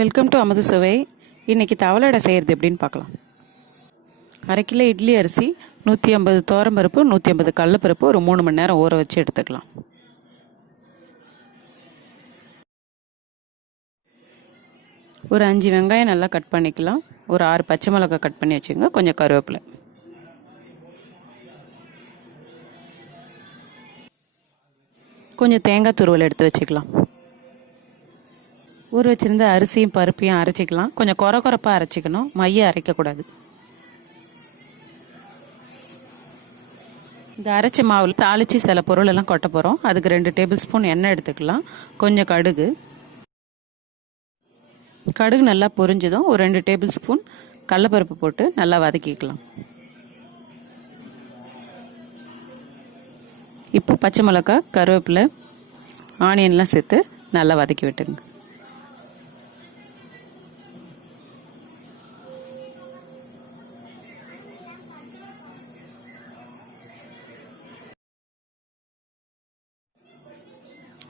Welcome to அமுது சுவை. இன்றைக்கி தவளையடை செய்கிறது எப்படின்னு பார்க்கலாம். 1/2 கிலோ இட்லி அரிசி, 150 துவரம்பருப்பு, 150 கடலைப்பருப்பு ஒரு 3 மணி நேரம் ஊற வச்சு எடுத்துக்கலாம். ஒரு 5 வெங்காயம் நல்லா கட் பண்ணிக்கலாம். ஒரு 6 பச்சை மிளகாய் கட் பண்ணி வச்சுங்க. கொஞ்சம் கருவேப்பிலை, கொஞ்சம் தேங்காய் துருவல் எடுத்து வச்சுக்கலாம். ஊற வச்சுருந்த அரிசியும் பருப்பையும் அரைச்சிக்கலாம். கொஞ்சம் கொரப்பாக அரைச்சிக்கணும், மைய அரைக்கக்கூடாது. இந்த அரைச்ச மாவில் தாளித்து சில பொருளெல்லாம் கொட்ட போகிறோம். அதுக்கு 2 டேபிள் ஸ்பூன் எண்ணெய் எடுத்துக்கலாம். கொஞ்சம் கடுகு நல்லா பொரிஞ்சதும் ஒரு 2 டேபிள் ஸ்பூன் கடலைப்பருப்பு போட்டு நல்லா வதக்கிக்கலாம். இப்போ பச்சை மிளகாய், கருவேப்பிலை, ஆனியன்லாம் சேர்த்து நல்லா வதக்கி விட்டுங்க.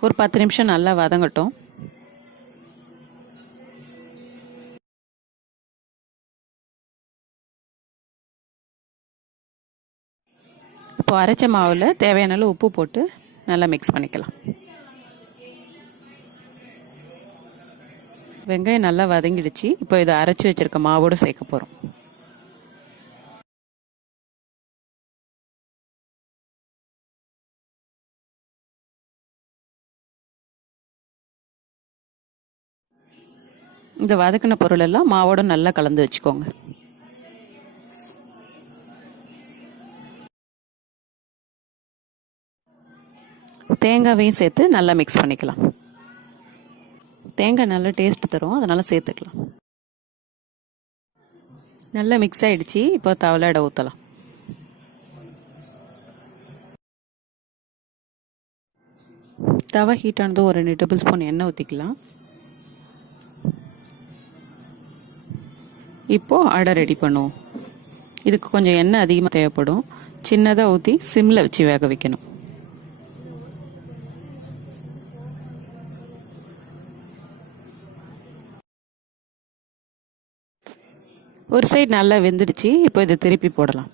ஒரு 10 நிமிஷம் நல்லா வதங்கட்டும். இப்போ அரைச்ச மாவில் தேவையான அளவு உப்பு போட்டு நல்லா மிக்ஸ் பண்ணிக்கலாம். வெங்காயம் நல்லா வதங்கிடுச்சு. இப்போ இதை அரைச்சி வச்சிருக்க மாவோடு சேர்க்க போகிறோம். இந்த வதக்கின பொருள் எல்லாம் மாவோடு நல்லா கலந்து வச்சுக்கோங்க. தேங்காவையும் சேர்த்து நல்லா மிக்ஸ் பண்ணிக்கலாம். தேங்காய் நல்லா டேஸ்ட் தரும், அதனால் சேர்த்துக்கலாம். நல்லா மிக்ஸ் ஆகிடுச்சு. இப்போ தவளையடை ஊற்றலாம். தவா ஹீட் ஆனது ஒரு 2 டேபிள் ஸ்பூன் எண்ணெய் ஊற்றிக்கலாம். இப்போது அடை ரெடி பண்ணுவோம். இதுக்கு கொஞ்சம் எண்ணெய் அதிகமாக தேவைப்படும். சின்னதாக ஊற்றி சிம்மில் வச்சு வேக வைக்கணும். ஒரு சைடு நல்லா வெந்துடுச்சு. இப்போ இதை திருப்பி போடலாம்.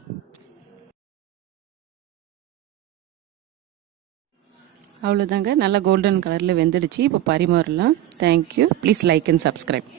அவ்வளோதாங்க, நல்லா கோல்டன் கலரில் வெந்துடுச்சு. இப்போ பரிமாறலாம். Thank you. Please like and subscribe.